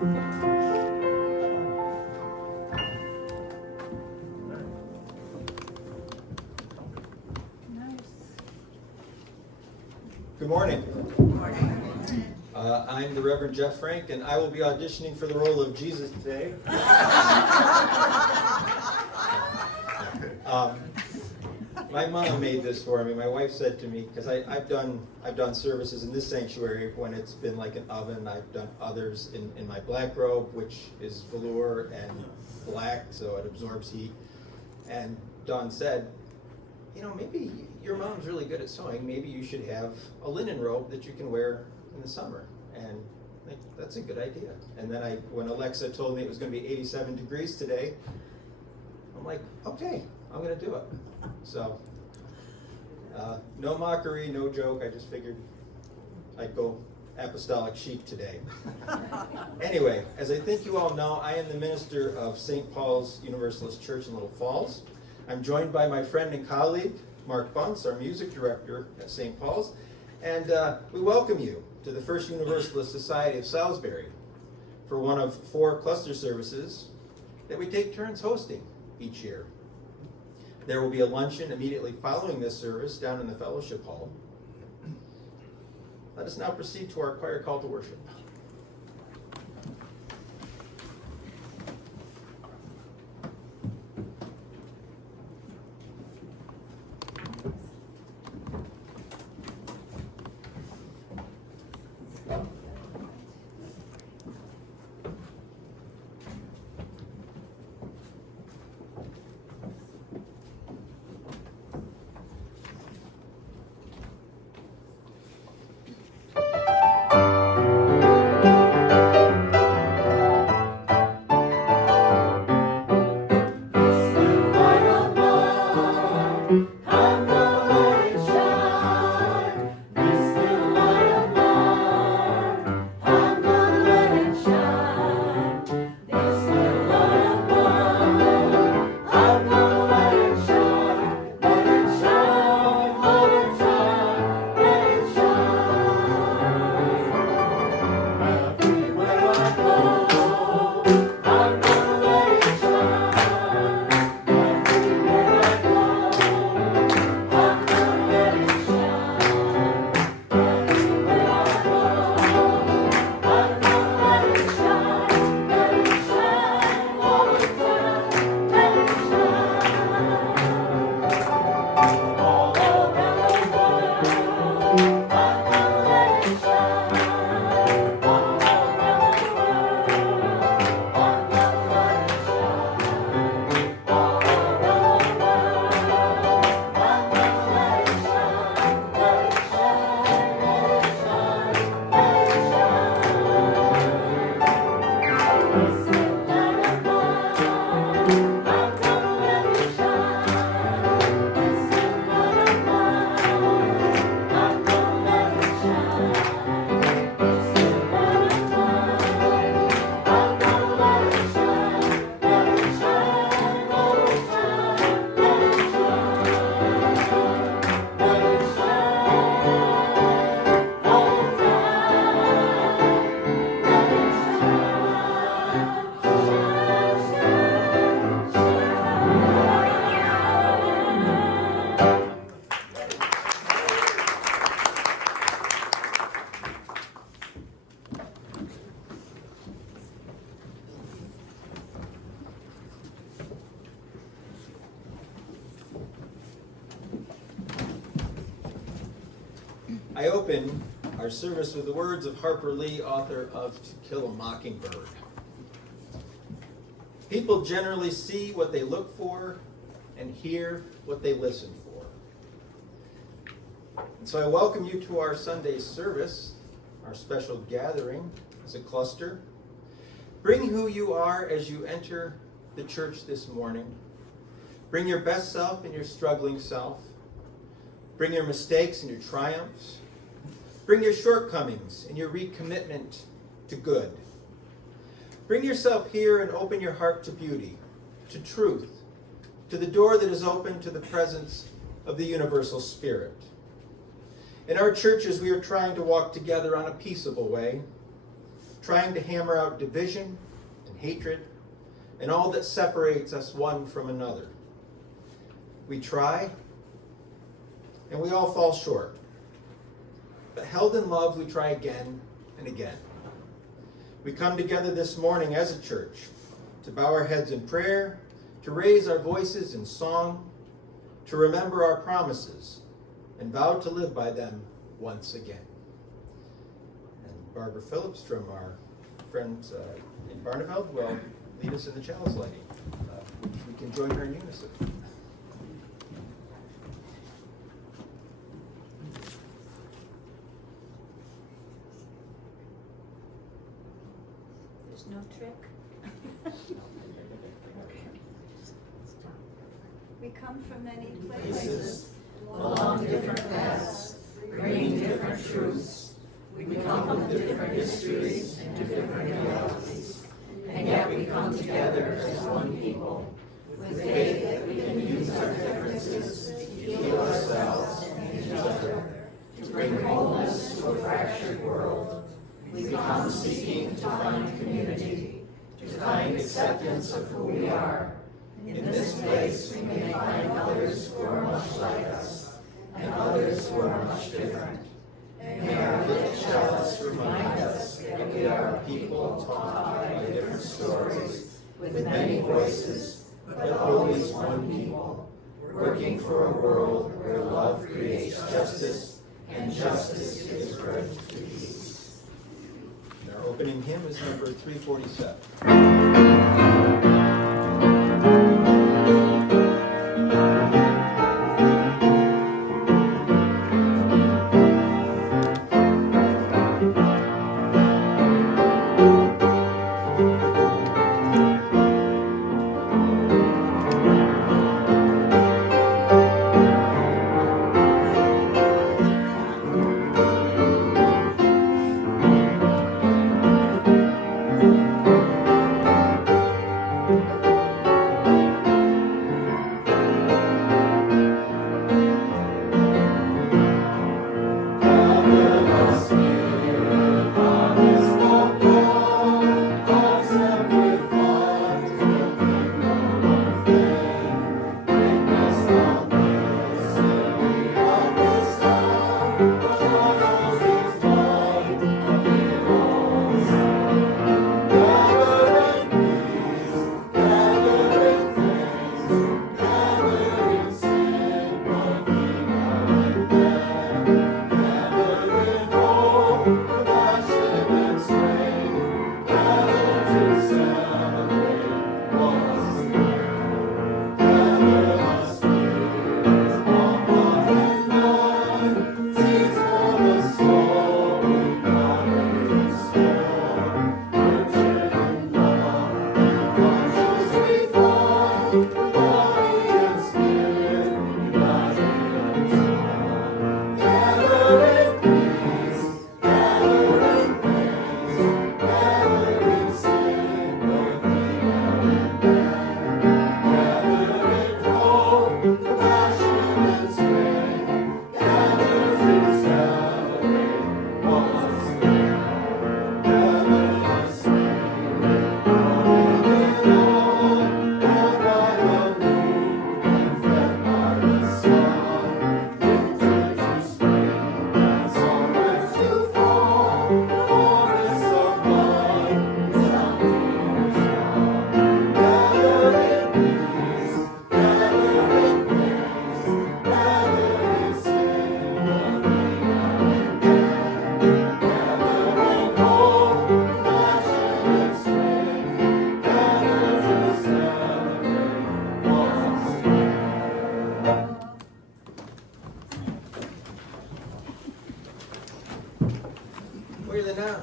Good morning. I'm the Reverend Jeff Frank, and I will be auditioning for the role of Jesus today. My mom made this for me. My wife said to me, because I've done services in this sanctuary when it's been like an oven. I've done others in my black robe, which is velour and black, so it absorbs heat. And Dawn said, you know, maybe your mom's really good at sewing. Maybe you should have a linen robe that you can wear in the summer. And like, that's a good idea. And then when Alexa told me it was going to be 87 degrees today, I'm like, okay, I'm going to do it. So, no mockery, no joke. I just figured I'd go apostolic chic today. Anyway, as I think you all know, I am the minister of St. Paul's Universalist Church in Little Falls. I'm joined by my friend and colleague, Mark Bunce, our music director at St. Paul's, and we welcome you to the First Universalist Society of Salisbury for one of 4 cluster services that we take turns hosting each year. There will be a luncheon immediately following this service down in the fellowship hall. Let us now proceed to our choir call to worship. I open our service with the words of Harper Lee, author of To Kill a Mockingbird. People generally see what they look for and hear what they listen for. And so I welcome you to our Sunday service, our special gathering as a cluster. Bring who you are as you enter the church this morning. Bring your best self and your struggling self. Bring your mistakes and your triumphs. Bring your shortcomings and your recommitment to good. Bring yourself here and open your heart to beauty, to truth, to the door that is open to the presence of the universal spirit. In our churches, we are trying to walk together on a peaceable way. trying to hammer out division and hatred and all that separates us one from another. We try, and we all fall short. But held in love, we try again and again. We come together this morning as a church to bow our heads in prayer, to raise our voices in song, to remember our promises, and vow to live by them once again. And Barbara Phillips from our friends in Barneveld will lead us in the chalice lighting. We can join her in unison. There's no trick. We come from many places, along different paths, bringing different truths. We come with different histories and different realities, and yet we come together as one people, with faith that we can use our differences to heal ourselves and each other, to bring wholeness to a fractured world. We come seeking to find community, to find acceptance of who we are. In this place we may find others who are much like us, and others who are much different. May our lit chalice remind us that we are a people taught by different stories, with many voices, but always one people, working for a world where love creates justice, and justice gives birth to peace. And our opening hymn is number 347.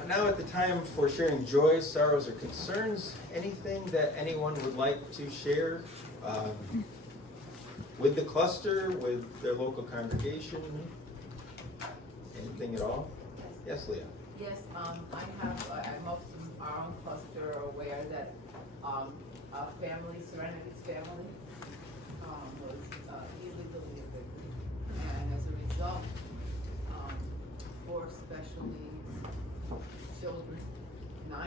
Now at the time for sharing joys, sorrows, or concerns. Anything that anyone would like to share with the cluster, with their local congregation? Anything at all? Yes, Leah. Yes, most of our own cluster are aware that a family, Serenity's family, was illegally evicted. And as a result, 4 special needs children, 9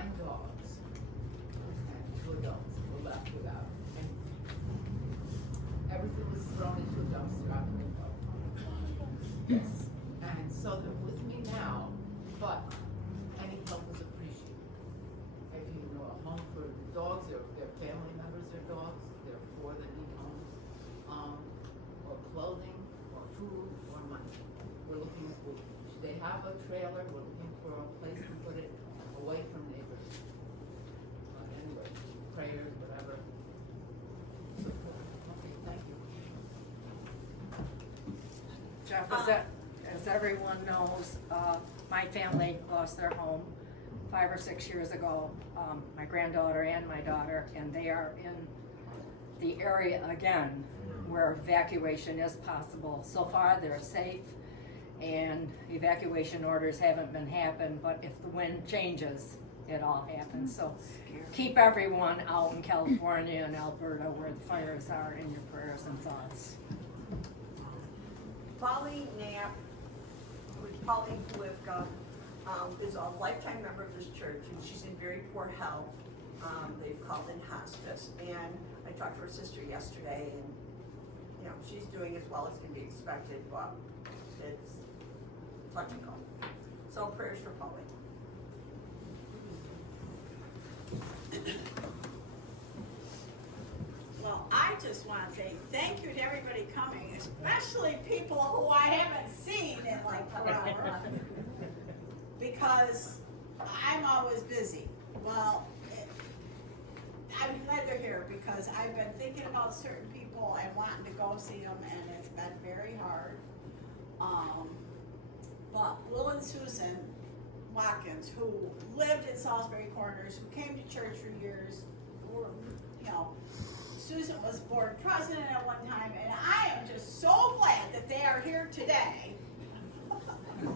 trailer, we're looking for a place to put it away from neighbors. Anyway, prayers, whatever. Okay, thank you. Jeff, as everyone knows, my family lost their home 5 or 6 years ago. My granddaughter and my daughter, and they are in the area again where evacuation is possible. So far, they're safe, and evacuation orders haven't been happened, but if the wind changes, it all happens. So keep everyone out in California and Alberta where the fires are in your prayers and thoughts. Polly Knapp, with Polly Kuivka, is a lifetime member of this church, and she's in very poor health. They've called in hospice, and I talked to her sister yesterday, and you know, she's doing as well as can be expected, but it's touch and go. So prayers for Polly. Well, I just want to say thank you to everybody coming, especially people who I haven't seen in like forever. Because I'm always busy. Well, I'm glad they're here because I've been thinking about certain people and wanting to go see them, and it's been very hard. But Will and Susan Watkins, who lived in Salisbury Corners, who came to church for years, were, you know, Susan was board president at one time, and I am just so glad that they are here today. And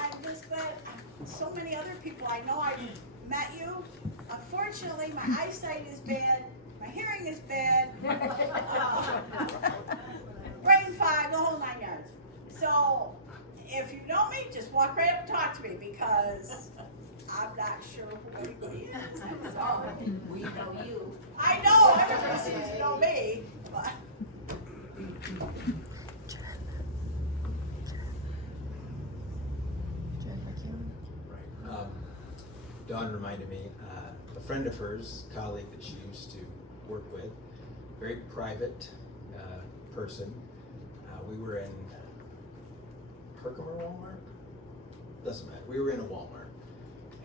I'm just glad so many other people, I know I've met you. Unfortunately, my eyesight is bad, my hearing is bad, brain fog, the whole 9 yards. So if you know me, just walk right up and talk to me because I'm not sure who anybody is. So, We know you. I know, everybody seems to know me, but. Dawn reminded me, a friend of hers, colleague that she used to work with, very private person. We were in Herkimer Walmart? Doesn't matter. We were in a Walmart,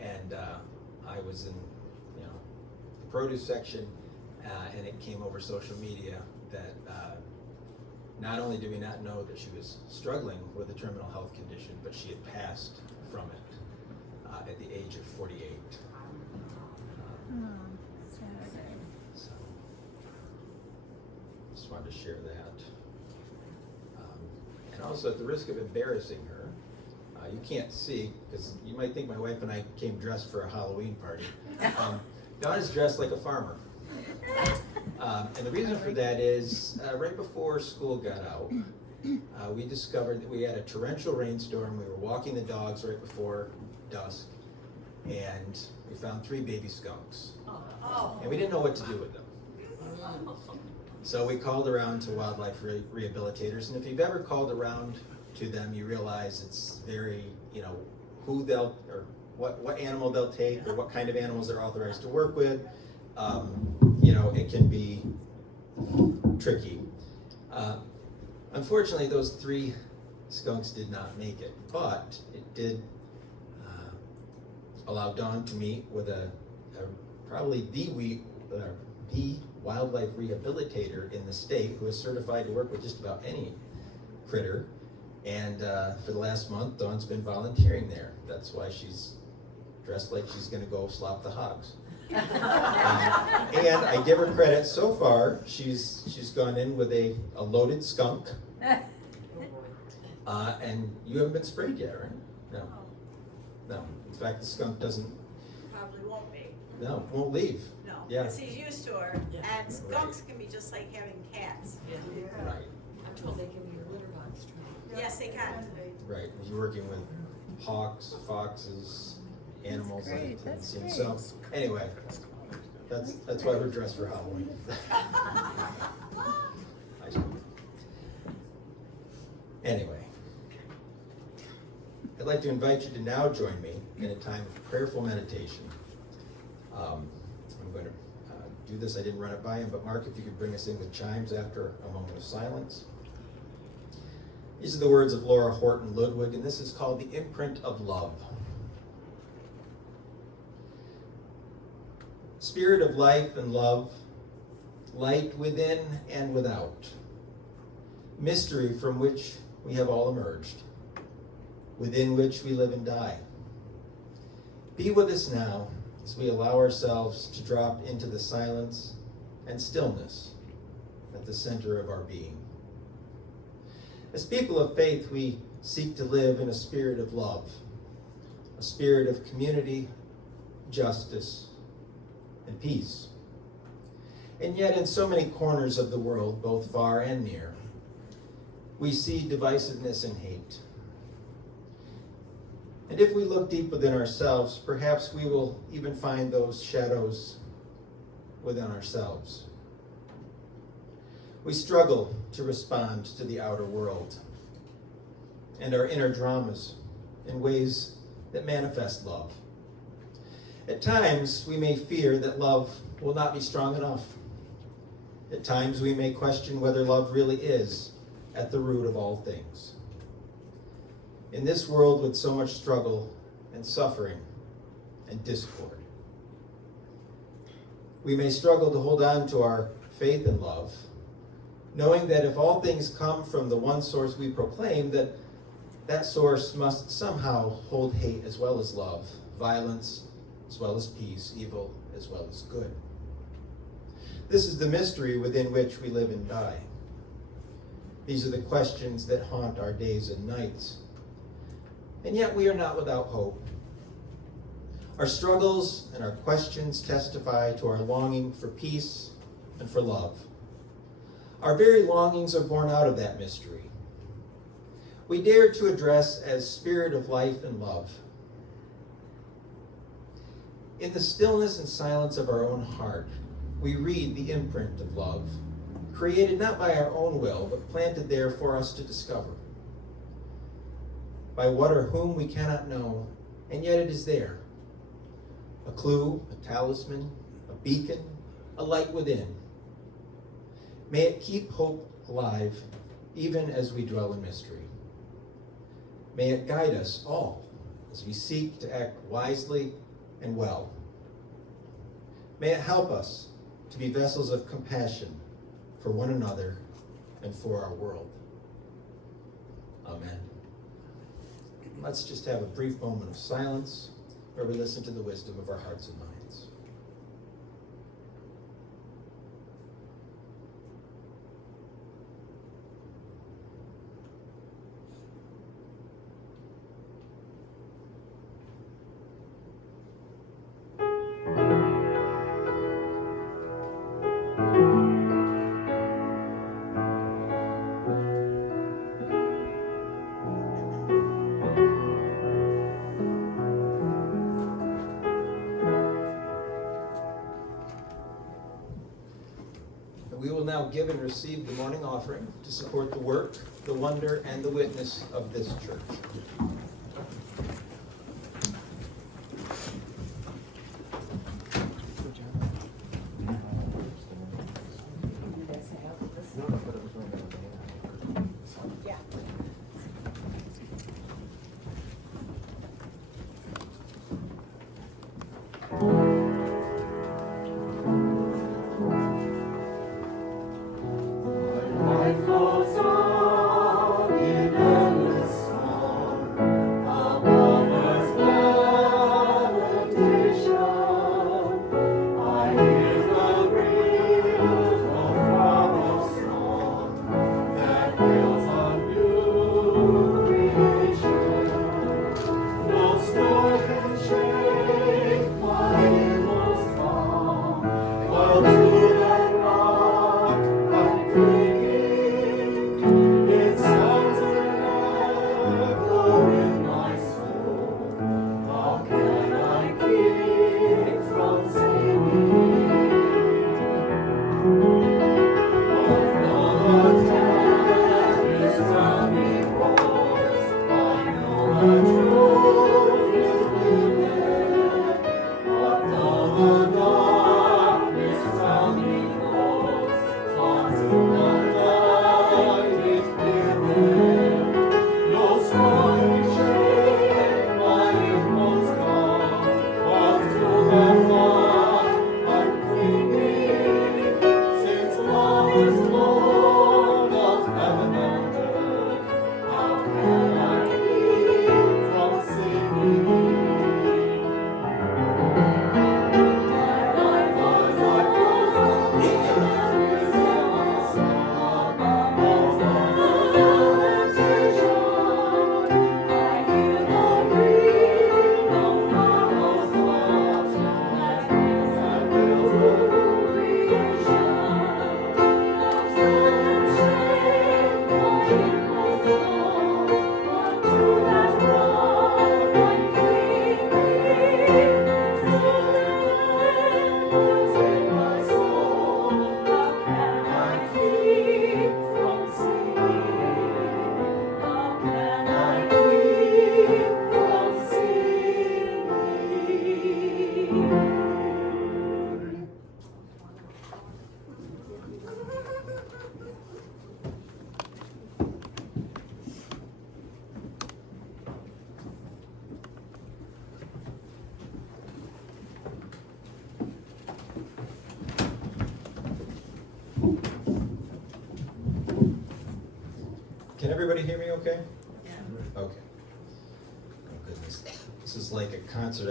and I was in, you know, the produce section, and it came over social media that not only did we not know that she was struggling with a terminal health condition, but she had passed from it at the age of 48. So, just wanted to share that. And also, at the risk of embarrassing her, you can't see, because you might think my wife and I came dressed for a Halloween party. Dawn is dressed like a farmer. And the reason for that is, right before school got out, we discovered that we had a torrential rainstorm. We were walking the dogs right before dusk, and we found 3 baby skunks. And we didn't know what to do with them. So we called around to wildlife rehabilitators, and if you've ever called around to them, you realize it's very, you know, who they'll, or what animal they'll take, or what kind of animals they're authorized to work with. You know, it can be tricky. Unfortunately, those 3 skunks did not make it, but it did allow Dawn to meet with probably the wildlife rehabilitator in the state who is certified to work with just about any critter. And for the last month, Dawn's been volunteering there. That's why she's dressed like she's going to go slop the hogs. And I give her credit, so far she's gone in with a loaded skunk. And you haven't been sprayed yet, right? No. No. In fact, the skunk doesn't. Probably won't be. No, won't leave. No, Yeah. because he's used to her, and skunks can be just like having cats. Right. I'm told they can be your litter box too. Yes, they can. Right. You're working with hawks, foxes, animals like that. So anyway, that's why we're dressed for Halloween. Anyway, I'd like to invite you to now join me in a time of prayerful meditation. I'm going to do this. I didn't run it by him, but Mark, if you could bring us in with chimes after a moment of silence. These are the words of Laura Horton Ludwig, and this is called The Imprint of Love. Spirit of life and love, light within and without, mystery from which we have all emerged, within which we live and die. Be with us now as we allow ourselves to drop into the silence and stillness at the center of our being. As people of faith, we seek to live in a spirit of love, a spirit of community, justice, and peace. And yet in so many corners of the world, both far and near, we see divisiveness and hate. And if we look deep within ourselves, perhaps we will even find those shadows within ourselves. We struggle to respond to the outer world and our inner dramas in ways that manifest love. At times, we may fear that love will not be strong enough. At times, we may question whether love really is at the root of all things. In this world with so much struggle and suffering and discord, we may struggle to hold on to our faith and love, knowing that if all things come from the one source we proclaim, that source must somehow hold hate as well as love, violence as well as peace, evil as well as good. This is the mystery within which we live and die. These are the questions that haunt our days and nights. And yet we are not without hope. Our struggles and our questions testify to our longing for peace and for love. Our very longings are born out of that mystery. We dare to address as spirit of life and love. In the stillness and silence of our own heart, we read the imprint of love, created not by our own will, but planted there for us to discover. By what or whom we cannot know, and yet it is there. A clue, a talisman, a beacon, a light within. May it keep hope alive, even as we dwell in mystery. May it guide us all as we seek to act wisely and well. May it help us to be vessels of compassion for one another and for our world. Amen. Let's just have a brief moment of silence where we listen to the wisdom of our hearts and minds. We will now give and receive the morning offering to support the work, the wonder, and the witness of this church. Life goes on in endless song. everybody hear me okay? Okay. Oh goodness. This is like a concert.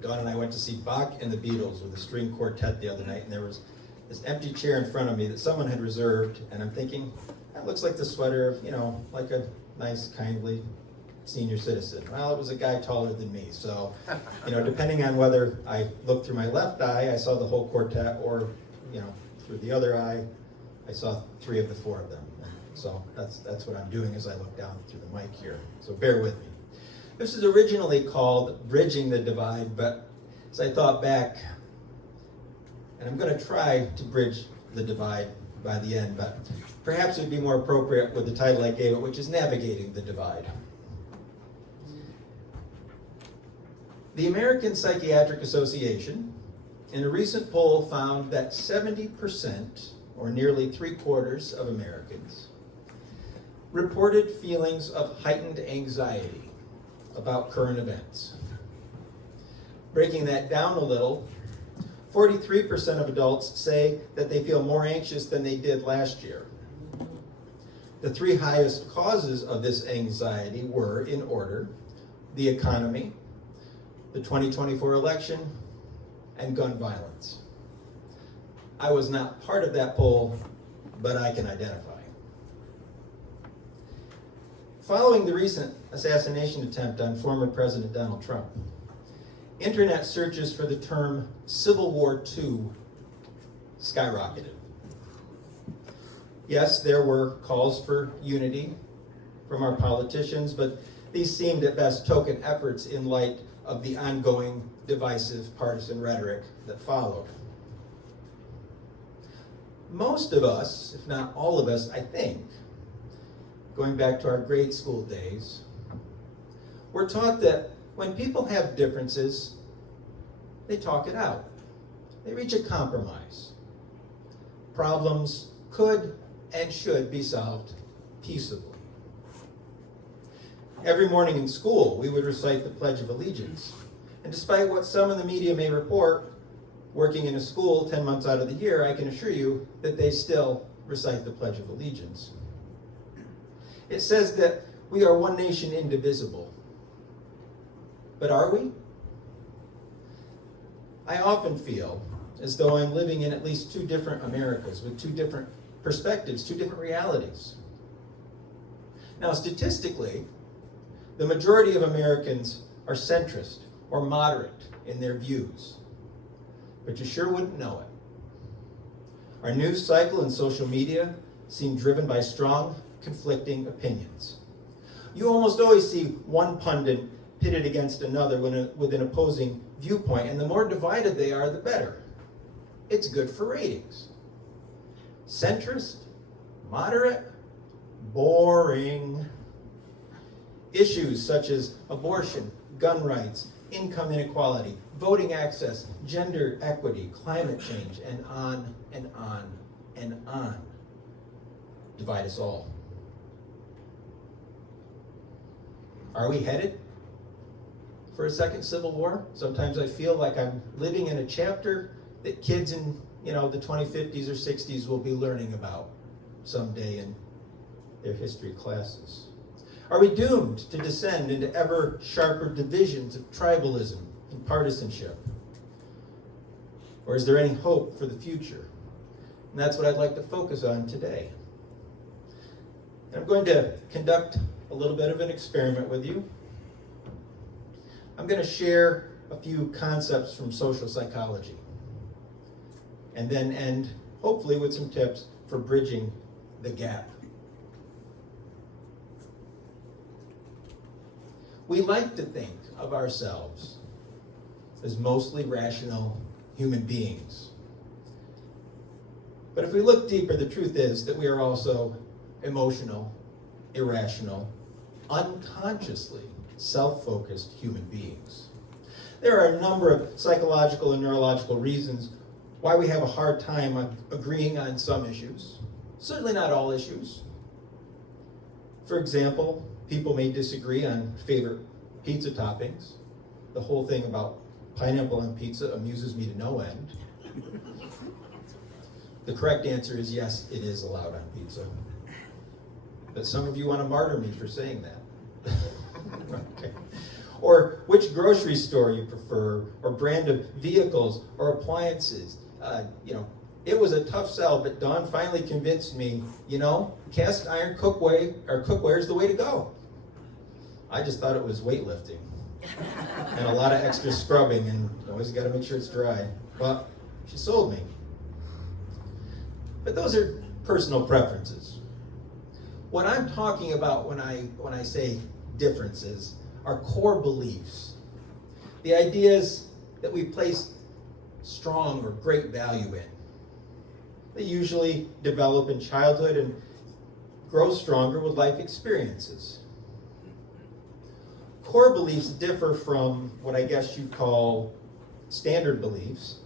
Dawn and I went to see Bach and the Beatles with a string quartet the other night, and there was this empty chair in front of me that someone had reserved, and I'm thinking, that looks like the sweater of, like a nice, kindly senior citizen. Well, it was a guy taller than me, so, depending on whether I looked through my left eye, I saw the whole quartet, or, through the other eye, I saw 3 of the 4 of them. So that's what I'm doing as I look down through the mic here. So bear with me. This is originally called Bridging the Divide, but as I thought back, and I'm going to try to bridge the divide by the end, but perhaps it would be more appropriate with the title I gave it, which is Navigating the Divide. The American Psychiatric Association, in a recent poll, found that 70%, or nearly 3/4 of Americans, reported feelings of heightened anxiety about current events. Breaking that down a little, 43% of adults say that they feel more anxious than they did last year. The 3 highest causes of this anxiety were, in order, the economy, the 2024 election, and gun violence. I was not part of that poll, but I can identify. Following the recent assassination attempt on former President Donald Trump, internet searches for the term Civil War II skyrocketed. Yes, there were calls for unity from our politicians, but these seemed at best token efforts in light of the ongoing divisive partisan rhetoric that followed. Most of us, if not all of us, I think, going back to our grade school days, we're taught that when people have differences, they talk it out. They reach a compromise. Problems could and should be solved peaceably. Every morning in school, we would recite the Pledge of Allegiance. And despite what some in the media may report, working in a school 10 months out of the year, I can assure you that they still recite the Pledge of Allegiance. It says that we are one nation indivisible. But are we? I often feel as though I'm living in at least 2 different Americas with 2 different perspectives, 2 different realities. Now, statistically, the majority of Americans are centrist or moderate in their views, but you sure wouldn't know it. Our news cycle and social media seem driven by strong, conflicting opinions. You almost always see one pundit pitted against another with an opposing viewpoint, and the more divided they are, the better. It's good for ratings. Centrist, moderate, boring. Issues such as abortion, gun rights, income inequality, voting access, gender equity, climate change, and on and on and on divide us all. Are we headed for a second civil war? Sometimes I feel like I'm living in a chapter that kids in the 2050s or 60s will be learning about someday in their history classes. Are we doomed to descend into ever sharper divisions of tribalism and partisanship? Or is there any hope for the future? And that's what I'd like to focus on today. And I'm going to conduct a little bit of an experiment with you. I'm going to share a few concepts from social psychology, and then end, hopefully, with some tips for bridging the gap. We like to think of ourselves as mostly rational human beings. But if we look deeper, the truth is that we are also emotional, irrational, unconsciously self-focused human beings. There are a number of psychological and neurological reasons why we have a hard time agreeing on some issues. Certainly not all issues. For example, people may disagree on favorite pizza toppings. The whole thing about pineapple on pizza amuses me to no end. The correct answer is yes, it is allowed on pizza. but some of you want to martyr me for saying that. Okay. Or which grocery store you prefer, or brand of vehicles or appliances. It was a tough sell, but Dawn finally convinced me, cast iron cookware is the way to go. I just thought it was weightlifting and a lot of extra scrubbing, and always got to make sure it's dry. But she sold me. But those are personal preferences. What I'm talking about when I say differences are core beliefs. The ideas that we place strong or great value in. They usually develop in childhood and grow stronger with life experiences. Core beliefs differ from what I guess you'd call standard beliefs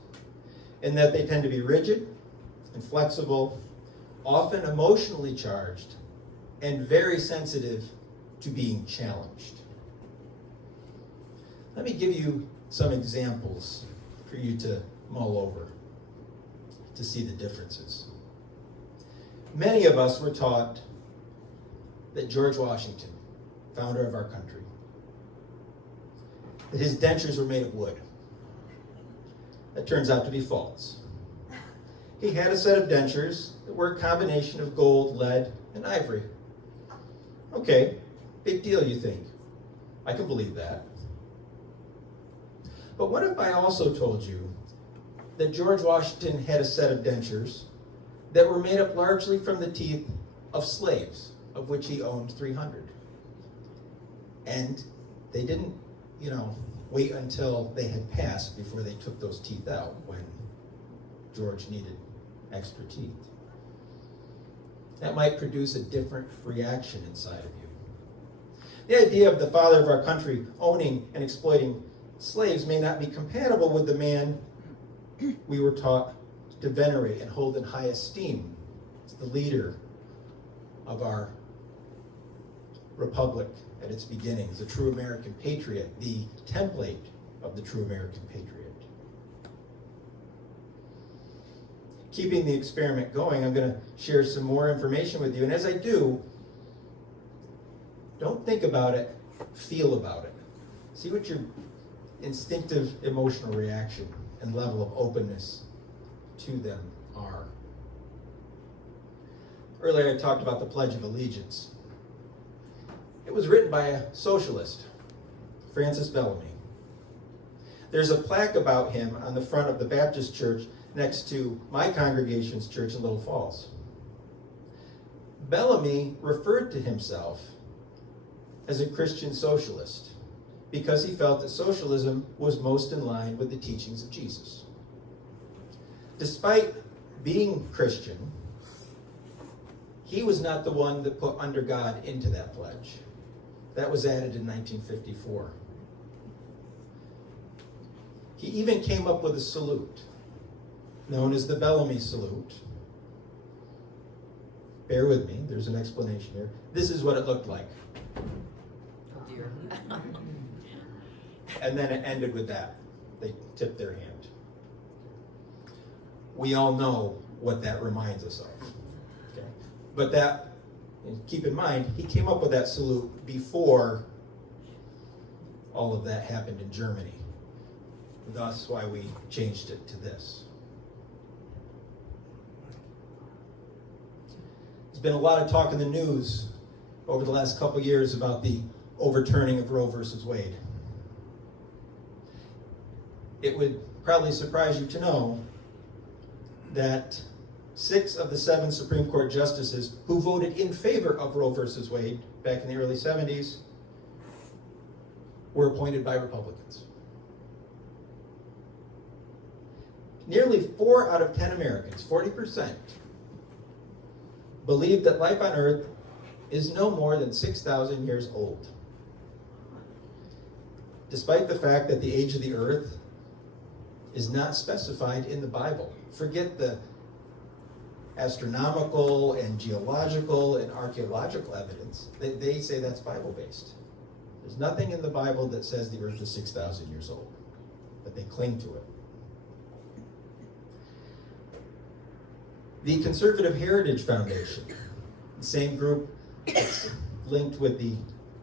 in that they tend to be rigid and flexible, often emotionally charged, and very sensitive to being challenged. Let me give you some examples for you to mull over to see the differences. Many of us were taught that George Washington, founder of our country, that his dentures were made of wood. That turns out to be false. He had a set of dentures that were a combination of gold, lead, and ivory. Okay, big deal, you think. I can believe that. But what if I also told you that George Washington had a set of dentures that were made up largely from the teeth of slaves, of which he owned 300. And they didn't, wait until they had passed before they took those teeth out when George needed extra teeth. That might produce a different reaction inside of you. The idea of the father of our country owning and exploiting slaves may not be compatible with the man we were taught to venerate and hold in high esteem. It's the leader of our republic at its beginnings, a true American patriot, the template of the true American patriot. Keeping the experiment going, I'm going to share some more information with you. And as I do, don't think about it, feel about it. See what your instinctive emotional reaction and level of openness to them are. Earlier I talked about the Pledge of Allegiance. It was written by a socialist, Francis Bellamy. There's a plaque about him on the front of the Baptist church next to my congregation's church in Little Falls. Bellamy referred to himself as a Christian socialist because he felt that socialism was most in line with the teachings of Jesus. Despite being Christian, he was not the one that put under God into that pledge. That was added in 1954. He even came up with a salute known as the Bellamy salute. Bear with me, there's an explanation here. This is what it looked like. Oh dear. And then it ended with that. They tipped their hand. We all know what that reminds us of. Okay? But that, keep in mind, he came up with that salute before all of that happened in Germany. Thus why we changed it to this. There's been a lot of talk in the news over the last couple years about the overturning of Roe versus Wade. It would probably surprise you to know that 6 of the 7 Supreme Court justices who voted in favor of Roe versus Wade back in the early 70s were appointed by Republicans. Nearly 4 out of 10 Americans, 40%, believe that life on Earth is no more than 6,000 years old. Despite the fact that the age of the Earth is not specified in the Bible. Forget the astronomical and geological and archaeological evidence. They say that's Bible-based. There's nothing in the Bible that says the Earth is 6,000 years old, but they cling to it. The Conservative Heritage Foundation, the same group it's linked with the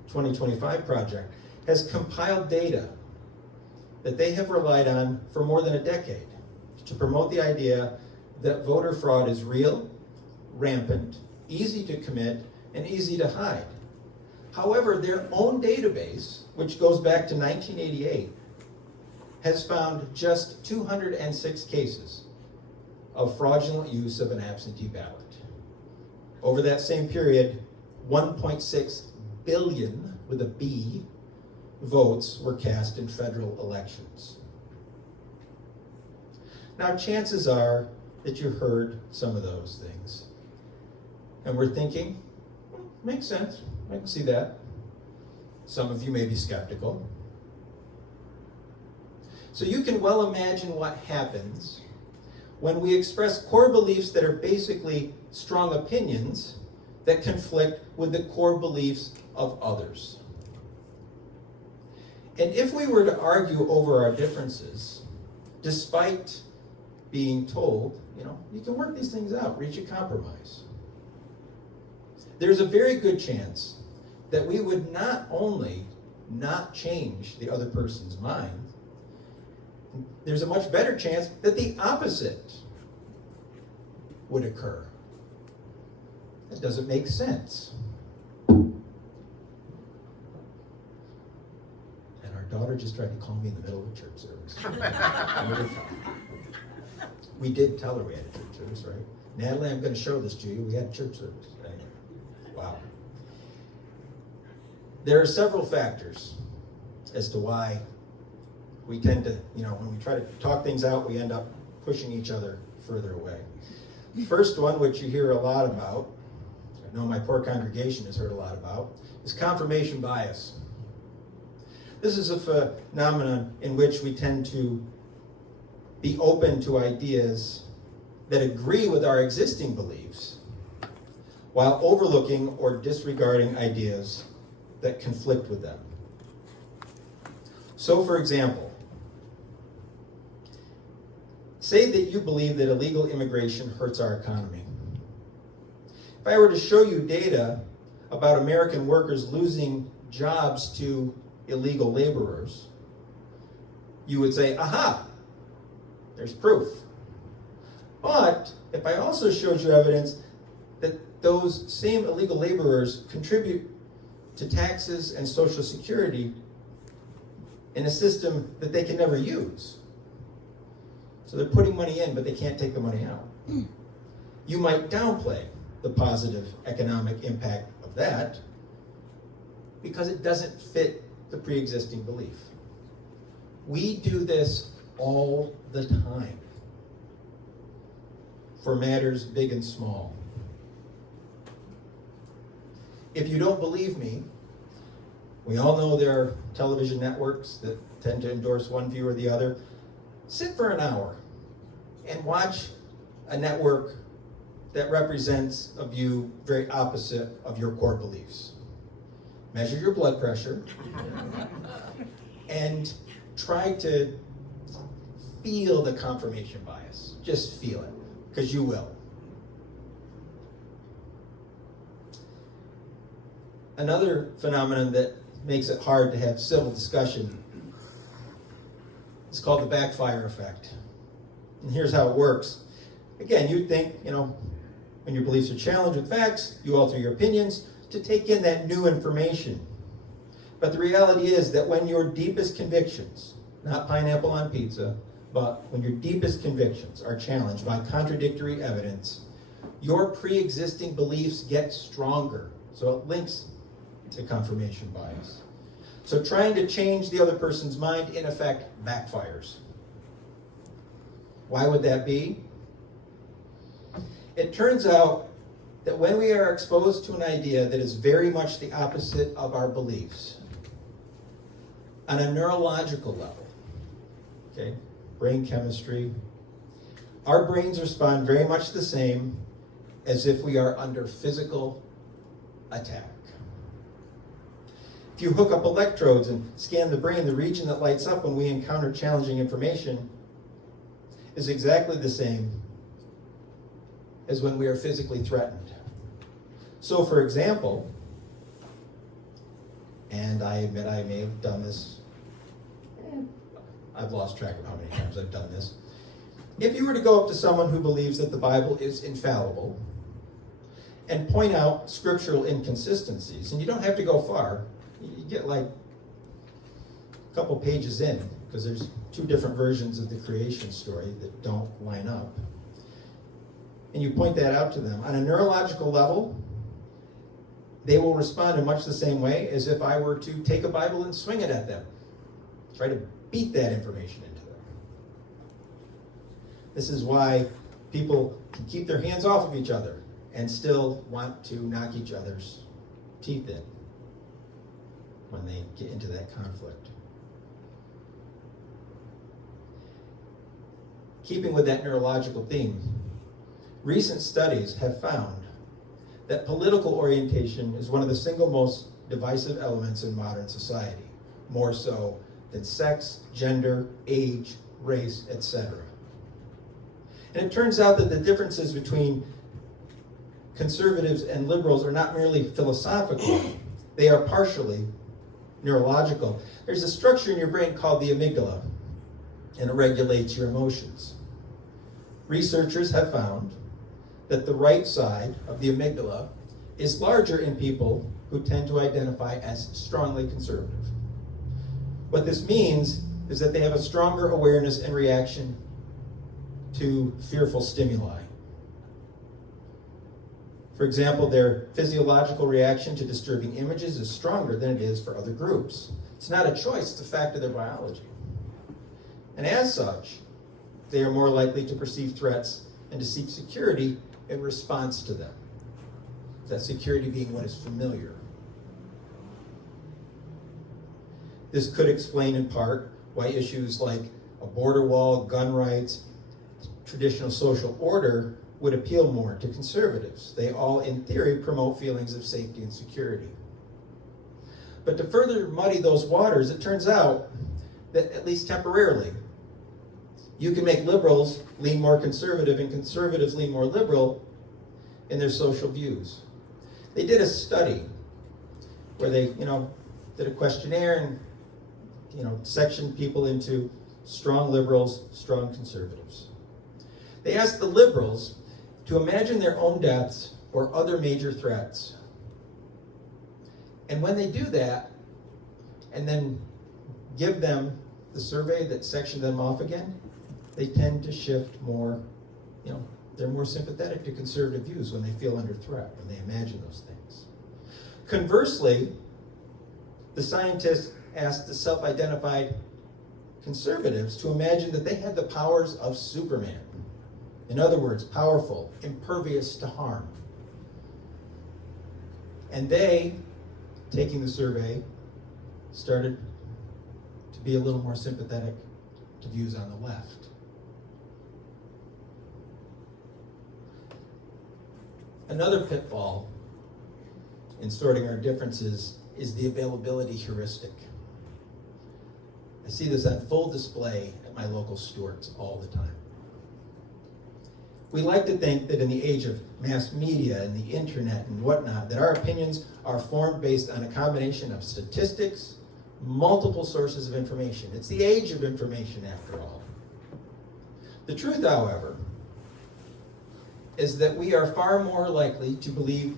2025 project, has compiled data that they have relied on for more than a decade to promote the idea that voter fraud is real, rampant, easy to commit, and easy to hide. However, their own database, which goes back to 1988, has found just 206 cases of fraudulent use of an absentee ballot. Over that same period, 1.6 billion, with a B, votes were cast in federal elections. Now, chances are that you heard some of those things, and we're thinking, makes sense, I can see that. Some of you may be skeptical. So you can well imagine what happens when we express core beliefs that are basically strong opinions that conflict with the core beliefs of others. And if we were to argue over our differences, despite being told, you can work these things out, reach a compromise, there's a very good chance that we would not only not change the other person's mind, there's a much better chance that the opposite would occur. That doesn't make sense. And our daughter just tried to call me in the middle of a church service. We did tell her we had a church service, right? Natalie, I'm going to show this to you. We had a church service. Wow. There are several factors as to why we tend to, when we try to talk things out, we end up pushing each other further away. The first one, which you hear a lot about, I know my poor congregation has heard a lot about, is confirmation bias. This is a phenomenon in which we tend to be open to ideas that agree with our existing beliefs, while overlooking or disregarding ideas that conflict with them. So, for example, say that you believe that illegal immigration hurts our economy. If I were to show you data about American workers losing jobs to illegal laborers, you would say, aha, there's proof. But if I also showed you evidence that those same illegal laborers contribute to taxes and Social Security in a system that they can never use. So they're putting money in, but they can't take the money out. You might downplay the positive economic impact of that because it doesn't fit the pre-existing belief. We do this all the time for matters big and small. If you don't believe me, we all know there are television networks that tend to endorse one view or the other. Sit for an hour and watch a network that represents a view very opposite of your core beliefs. Measure your blood pressure and try to feel the confirmation bias. Just feel it, because you will. Another phenomenon that makes it hard to have civil discussion is called the backfire effect. And here's how it works. Again, you'd think, when your beliefs are challenged with facts, you alter your opinions to take in that new information. But the reality is that when your deepest convictions, not pineapple on pizza, but when your deepest convictions are challenged by contradictory evidence, your pre-existing beliefs get stronger. So it links to confirmation bias. So trying to change the other person's mind, in effect, backfires. Why would that be? It turns out that when we are exposed to an idea that is very much the opposite of our beliefs, on a neurological level, okay, brain chemistry, our brains respond very much the same as if we are under physical attack. If you hook up electrodes and scan the brain, the region that lights up when we encounter challenging information is exactly the same as when we are physically threatened. So for example, and I admit I may have done this, I've lost track of how many times I've done this. If you were to go up to someone who believes that the Bible is infallible and point out scriptural inconsistencies, and you don't have to go far, you get like a couple pages in, because there's two different versions of the creation story that don't line up. And you point that out to them. On a neurological level, they will respond in much the same way as if I were to take a Bible and swing it at them. Try to beat that information into them. This is why people can keep their hands off of each other and still want to knock each other's teeth in when they get into that conflict. Keeping with that neurological theme, recent studies have found that political orientation is one of the single most divisive elements in modern society, more so than sex, gender, age, race, etc. And it turns out that the differences between conservatives and liberals are not merely philosophical, they are partially neurological. There's a structure in your brain called the amygdala, and it regulates your emotions. Researchers have found that the right side of the amygdala is larger in people who tend to identify as strongly conservative. What this means is that they have a stronger awareness and reaction to fearful stimuli. For example, their physiological reaction to disturbing images is stronger than it is for other groups. It's not a choice, it's a fact of their biology. And as such, they are more likely to perceive threats and to seek security in response to them. That security being what is familiar. This could explain in part why issues like a border wall, gun rights, traditional social order would appeal more to conservatives. They all, in theory, promote feelings of safety and security. But to further muddy those waters, it turns out that, at least temporarily, you can make liberals lean more conservative and conservatives lean more liberal in their social views. They did a study where they, did a questionnaire and, sectioned people into strong liberals, strong conservatives. They asked the liberals to imagine their own deaths or other major threats. And when they do that, and then give them the survey that sectioned them off again, they tend to shift more, they're more sympathetic to conservative views when they feel under threat, when they imagine those things. Conversely, the scientists asked the self-identified conservatives to imagine that they had the powers of Superman. In other words, powerful, impervious to harm. And they, taking the survey, started to be a little more sympathetic to views on the left. Another pitfall in sorting our differences is the availability heuristic. I see this on full display at my local Stewart's all the time. We like to think that in the age of mass media and the internet and whatnot, that our opinions are formed based on a combination of statistics, multiple sources of information. It's the age of information, after all. The truth, however, is that we are far more likely to believe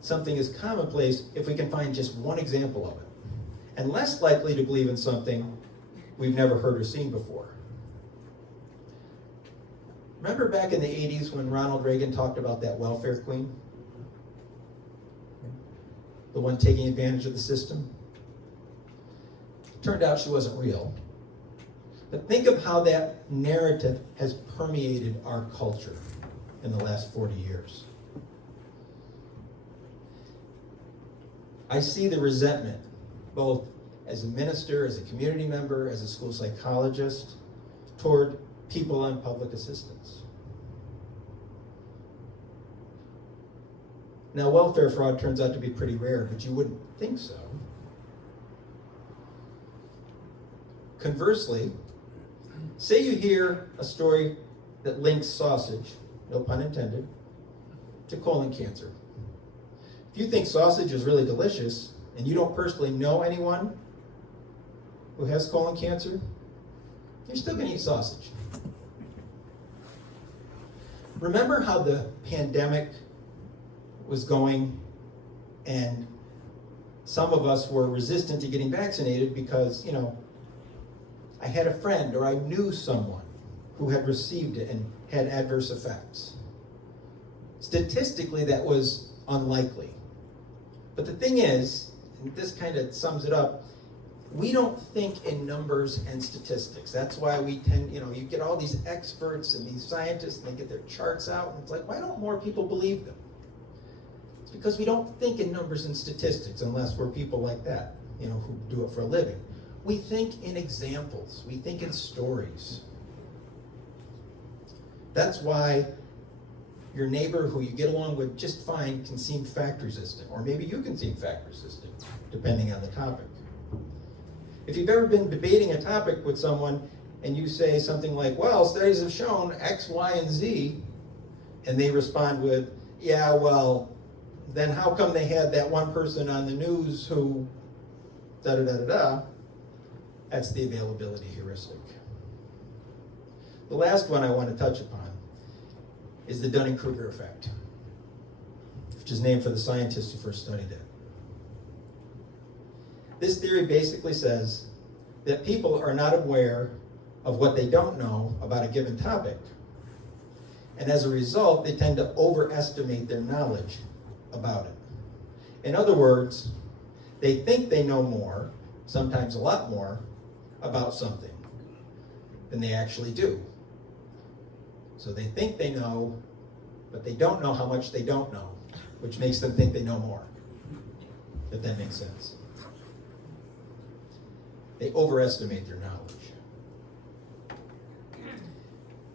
something is commonplace if we can find just one example of it, and less likely to believe in something we've never heard or seen before. Remember back in the 80s when Ronald Reagan talked about that welfare queen? The one taking advantage of the system? Turned out she wasn't real. But think of how that narrative has permeated our culture in the last 40 years. I see the resentment, both as a minister, as a community member, as a school psychologist, toward people on public assistance. Now, welfare fraud turns out to be pretty rare, but you wouldn't think so. Conversely, say you hear a story that links sausage, no pun intended, to colon cancer. If you think sausage is really delicious and you don't personally know anyone who has colon cancer, you're still going to eat sausage. Remember how the pandemic was going and some of us were resistant to getting vaccinated because, I had a friend or I knew someone who had received it and had adverse effects. Statistically, that was unlikely. But the thing is, and this kind of sums it up, we don't think in numbers and statistics. That's why we tend, you get all these experts and these scientists and they get their charts out and it's like, why don't more people believe them? It's because we don't think in numbers and statistics unless we're people like that, who do it for a living. We think in examples. We think in stories. That's why your neighbor who you get along with just fine can seem fact resistant, or maybe you can seem fact resistant, depending on the topic. If you've ever been debating a topic with someone and you say something like, well, studies have shown X, Y, and Z, and they respond with, yeah, well, then how come they had that one person on the news who da-da-da-da-da? That's the availability heuristic. The last one I want to touch upon is the Dunning-Kruger effect, which is named for the scientists who first studied it. This theory basically says that people are not aware of what they don't know about a given topic. And as a result, they tend to overestimate their knowledge about it. In other words, they think they know more, sometimes a lot more, about something than they actually do. So they think they know, but they don't know how much they don't know, which makes them think they know more, if that makes sense. They overestimate their knowledge.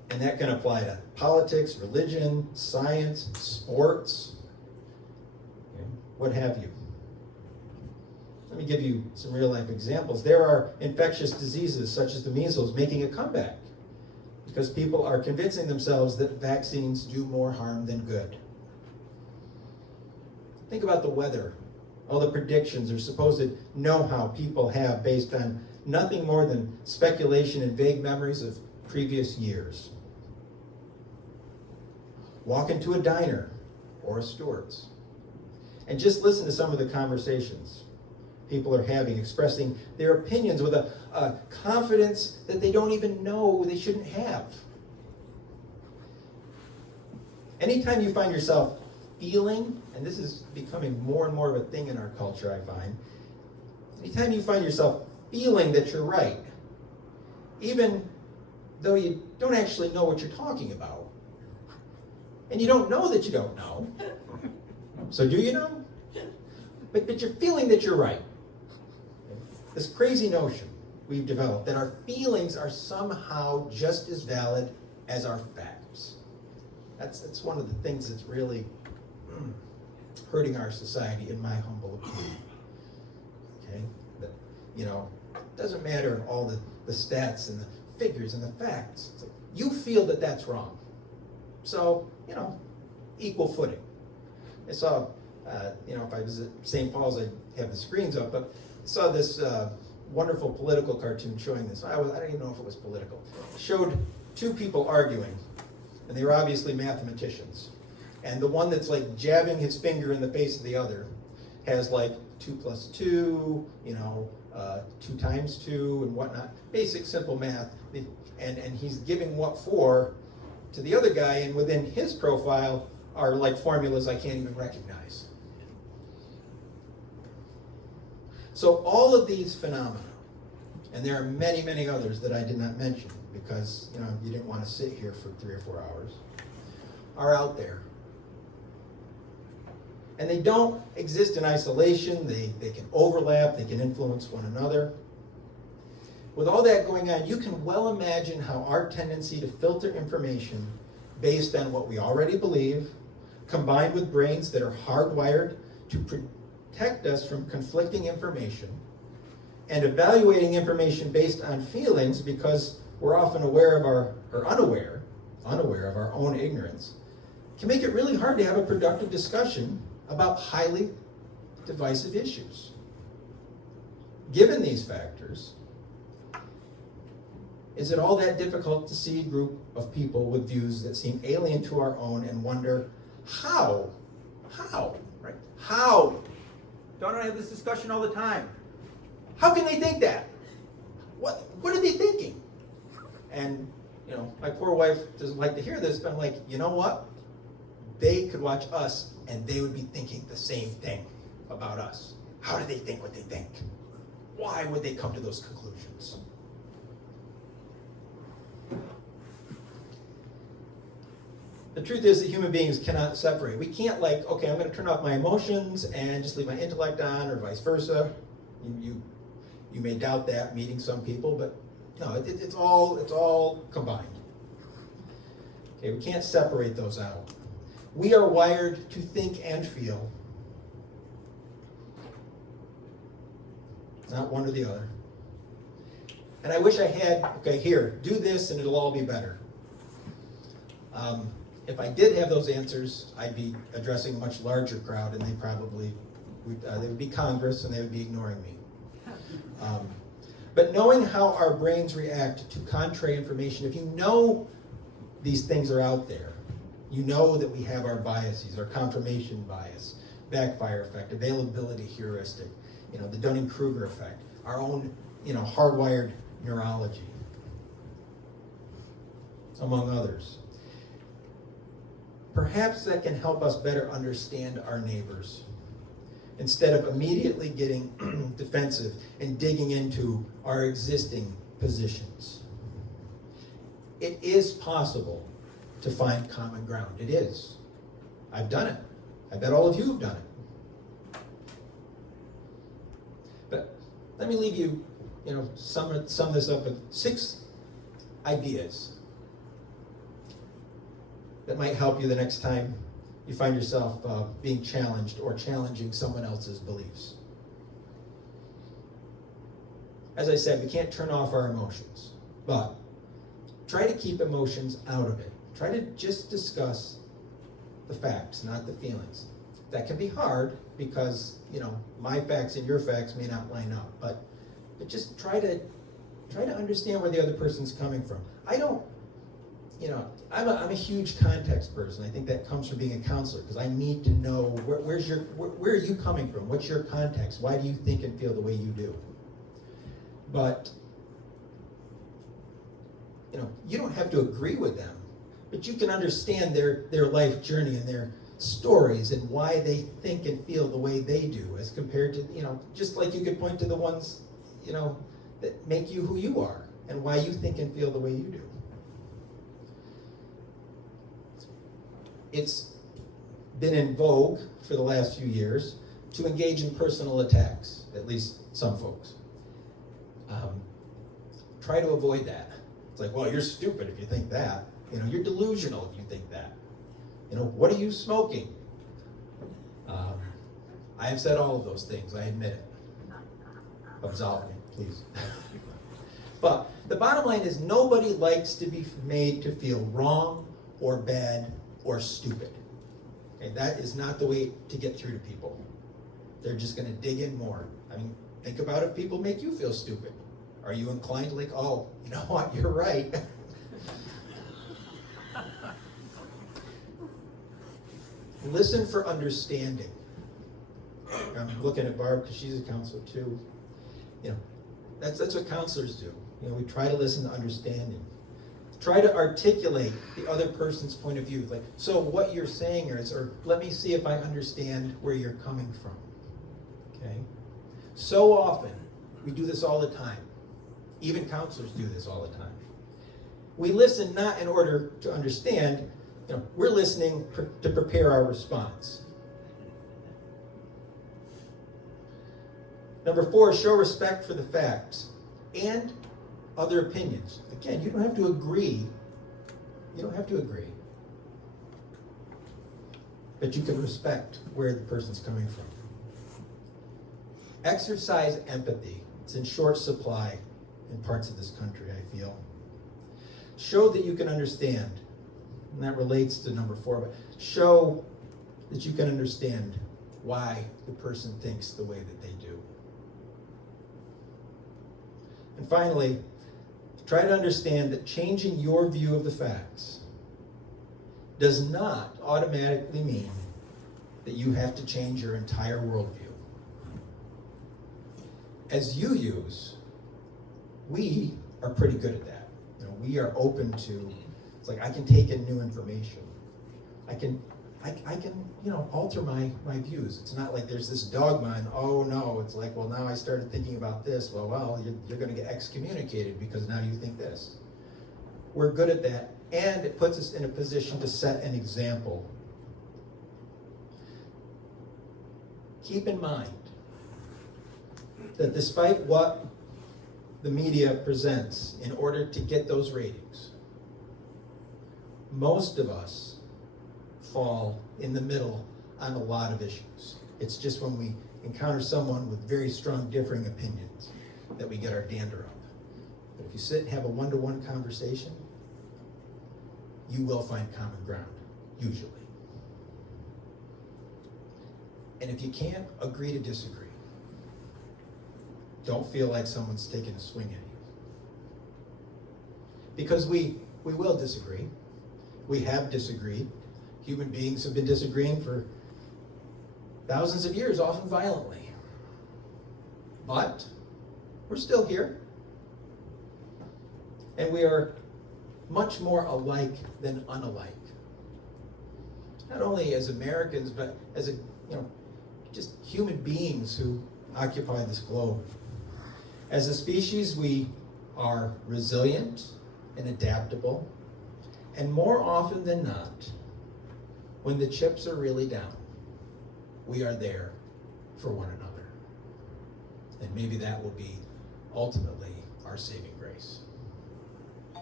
And that can apply to politics, religion, science, sports, what have you. Let me give you some real life examples. There are infectious diseases such as the measles making a comeback because people are convincing themselves that vaccines do more harm than good. Think about the weather. All the predictions or supposed know-how people have based on nothing more than speculation and vague memories of previous years. Walk into a diner or a Stewart's and just listen to some of the conversations people are having, expressing their opinions with a confidence that they don't even know they shouldn't have. Anytime you find yourself feeling, and this is becoming more and more of a thing in our culture, I find, anytime you find yourself feeling that you're right, even though you don't actually know what you're talking about, and you don't know that you don't know, so do you know? But you're feeling that you're right. This crazy notion we've developed that our feelings are somehow just as valid as our facts. That's one of the things that's really hurting our society, in my humble opinion. Okay? That, it doesn't matter all the stats and the figures and the facts. It's like, you feel that that's wrong. So, equal footing. I saw, if I was at St. Paul's, I'd have the screens up, but I saw this wonderful political cartoon showing this. I don't even know if it was political. It showed two people arguing, and they were obviously mathematicians. And the one that's like jabbing his finger in the face of the other has like 2 + 2, 2 times 2 and whatnot. Basic, simple math. And he's giving what for to the other guy, and within his profile are like formulas I can't even recognize. So all of these phenomena, and there are many, many others that I did not mention because you didn't want to sit here for 3 or 4 hours, are out there. And they don't exist in isolation. They can overlap. They can influence one another. With all that going on, you can well imagine how our tendency to filter information based on what we already believe, combined with brains that are hardwired to protect us from conflicting information, and evaluating information based on feelings because we're often aware of unaware of our own ignorance, can make it really hard to have a productive discussion about highly divisive issues. Given these factors, is it all that difficult to see a group of people with views that seem alien to our own and wonder how, right? How? Dawn and I have this discussion all the time. How can they think that? What are they thinking? And, my poor wife doesn't like to hear this, but I'm like, you know what? They could watch us and they would be thinking the same thing about us. How do they think what they think? Why would they come to those conclusions? The truth is that human beings cannot separate. We can't okay, I'm going to turn off my emotions and just leave my intellect on, or vice versa. You may doubt that meeting some people, but no, it's all combined. Okay, we can't separate those out. We are wired to think and feel, not one or the other. And I wish I had, okay, here, do this and it'll all be better. If I did have those answers, I'd be addressing a much larger crowd, and they would be Congress, and they would be ignoring me. But knowing how our brains react to contrary information, if you know these things are out there, you know that we have our biases, our confirmation bias, backfire effect, availability heuristic, the Dunning-Kruger effect, our own, hardwired neurology, among others. Perhaps that can help us better understand our neighbors, instead of immediately getting defensive and digging into our existing positions. It is possible to find common ground. It is. I've done it. I bet all of you have done it. But let me leave you, sum this up with 6 ideas that might help you the next time you find yourself being challenged or challenging someone else's beliefs. As I said, we can't turn off our emotions, but try to keep emotions out of it. Try to just discuss the facts, not the feelings. That can be hard because, my facts and your facts may not line up, but just try to understand where the other person's coming from. I'm a huge context person. I think that comes from being a counselor, because I need to know where are you coming from? What's your context? Why do you think and feel the way you do? But, you don't have to agree with them, but you can understand their life journey and their stories and why they think and feel the way they do, as compared to, just like you could point to the ones, that make you who you are and why you think and feel the way you do. It's been in vogue for the last few years to engage in personal attacks, at least some folks. Try to avoid that. It's like, well, you're stupid if you think that. You're delusional if you think that. What are you smoking? I have said all of those things, I admit it. Absolve me, please. But the bottom line is, nobody likes to be made to feel wrong or bad or stupid. Okay, that is not the way to get through to people. They're just going to dig in more. Think about if people make you feel stupid. Are you inclined to oh, you know what, you're right. Listen for understanding. I'm looking at Barb because she's a counselor too. That's what counselors do. We try to listen to understanding. Try to articulate the other person's point of view. So what you're saying is, or let me see if I understand where you're coming from. Okay? So often, we do this all the time. Even counselors do this all the time. We listen not in order to understand, we're listening to prepare our response. Number 4, show respect for the facts and other opinions. Again, you don't have to agree. But you can respect where the person's coming from. Exercise empathy. It's in short supply in parts of this country, I feel. Show that you can understand. And that relates to number 4, but show that you can understand why the person thinks the way that they do. And finally, try to understand that changing your view of the facts does not automatically mean that you have to change your entire worldview. As you-use, we are pretty good at that. We are open to, it's like I can take in new information. I can alter my views. It's not like there's this dogma and, oh no, it's like, well, now I started thinking about this. Well, you're going to get excommunicated because now you think this. We're good at that, and it puts us in a position to set an example. Keep in mind that despite what the media presents in order to get those ratings, most of us fall in the middle on a lot of issues. It's just when we encounter someone with very strong differing opinions that we get our dander up. But if you sit and have a one-to-one conversation, you will find common ground, usually. And if you can't, agree to disagree. Don't feel like someone's taking a swing at you. Because we will disagree. We have disagreed. Human beings have been disagreeing for thousands of years, often violently. But we're still here. And we are much more alike than unalike. Not only as Americans, but as just human beings who occupy this globe. As a species, we are resilient and adaptable, and more often than not, when the chips are really down, we are there for one another. And maybe that will be ultimately our saving grace. I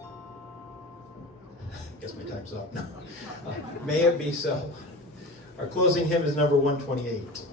guess my time's up now. May it be so. Our closing hymn is number 128.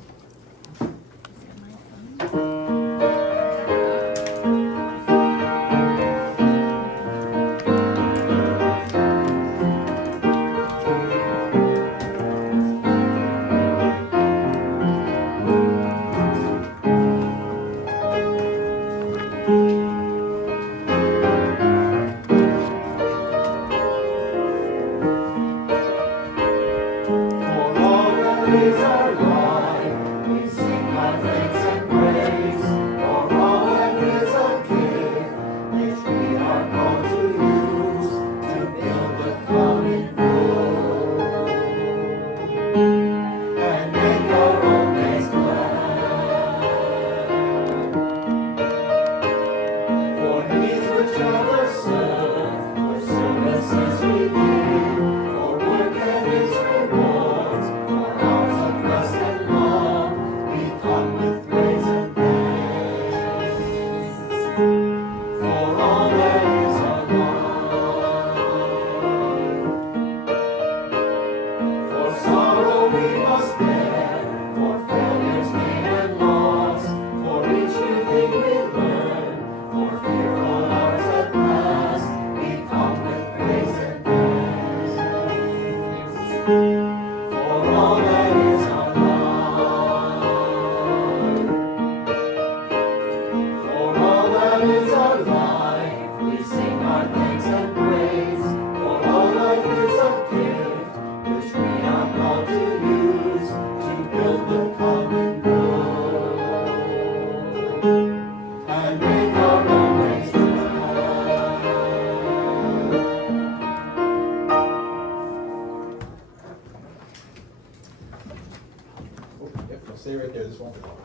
Stay right there, this won't be long.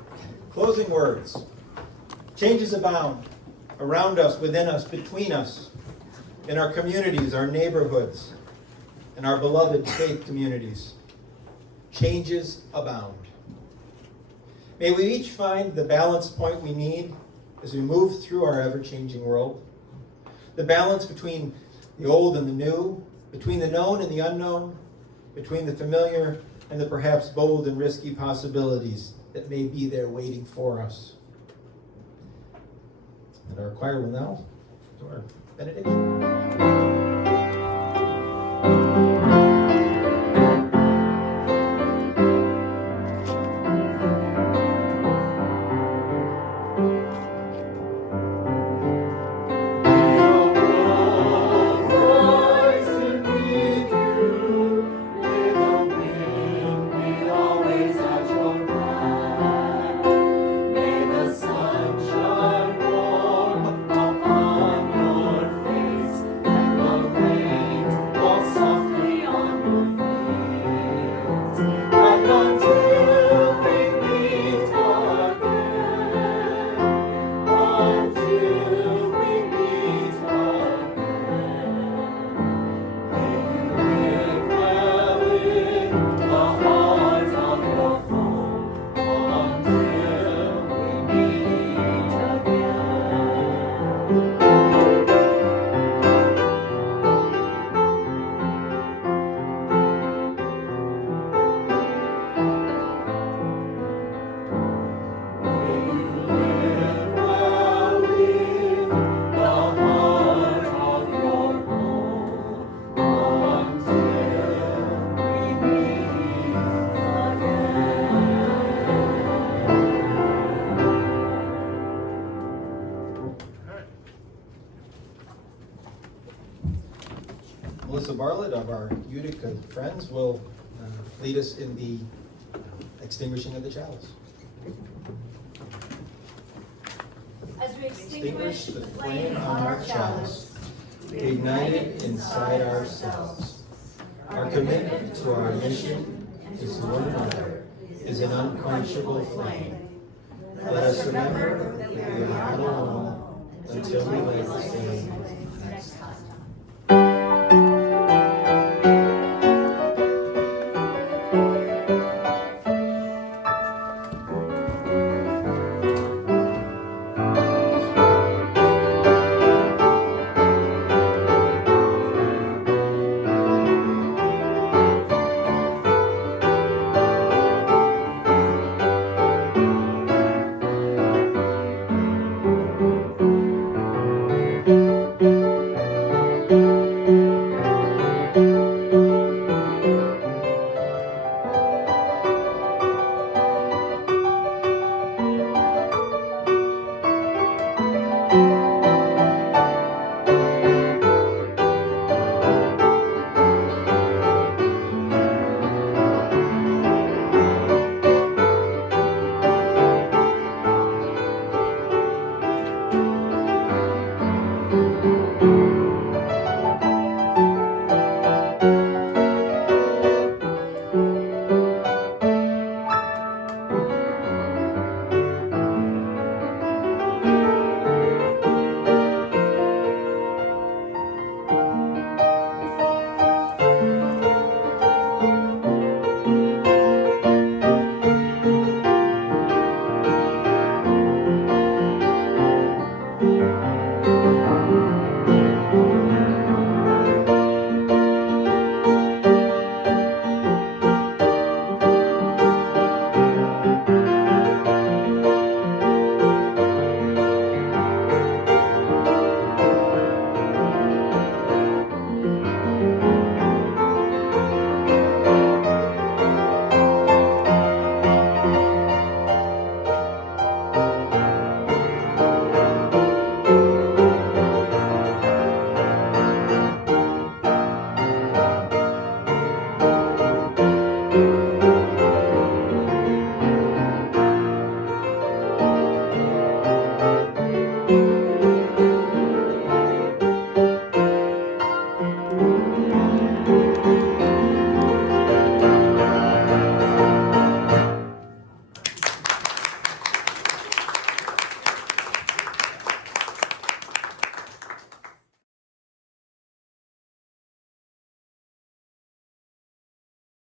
Closing words. Changes abound around us, within us, between us, in our communities, our neighborhoods, and our beloved faith communities. Changes abound. May we each find the balance point we need as we move through our ever-changing world. The balance between the old and the new, between the known and the unknown, between the familiar and the perhaps bold and risky possibilities that may be there waiting for us. And our choir will now do our benediction. Melissa Bartlett of our Utica Friends will lead us in the extinguishing of the chalice. As we Extinguish the flame on our chalice, we ignite it inside ourselves. Our commitment to our mission is one another, is an unquenchable flame. Let us remember that we are not alone until we light the flame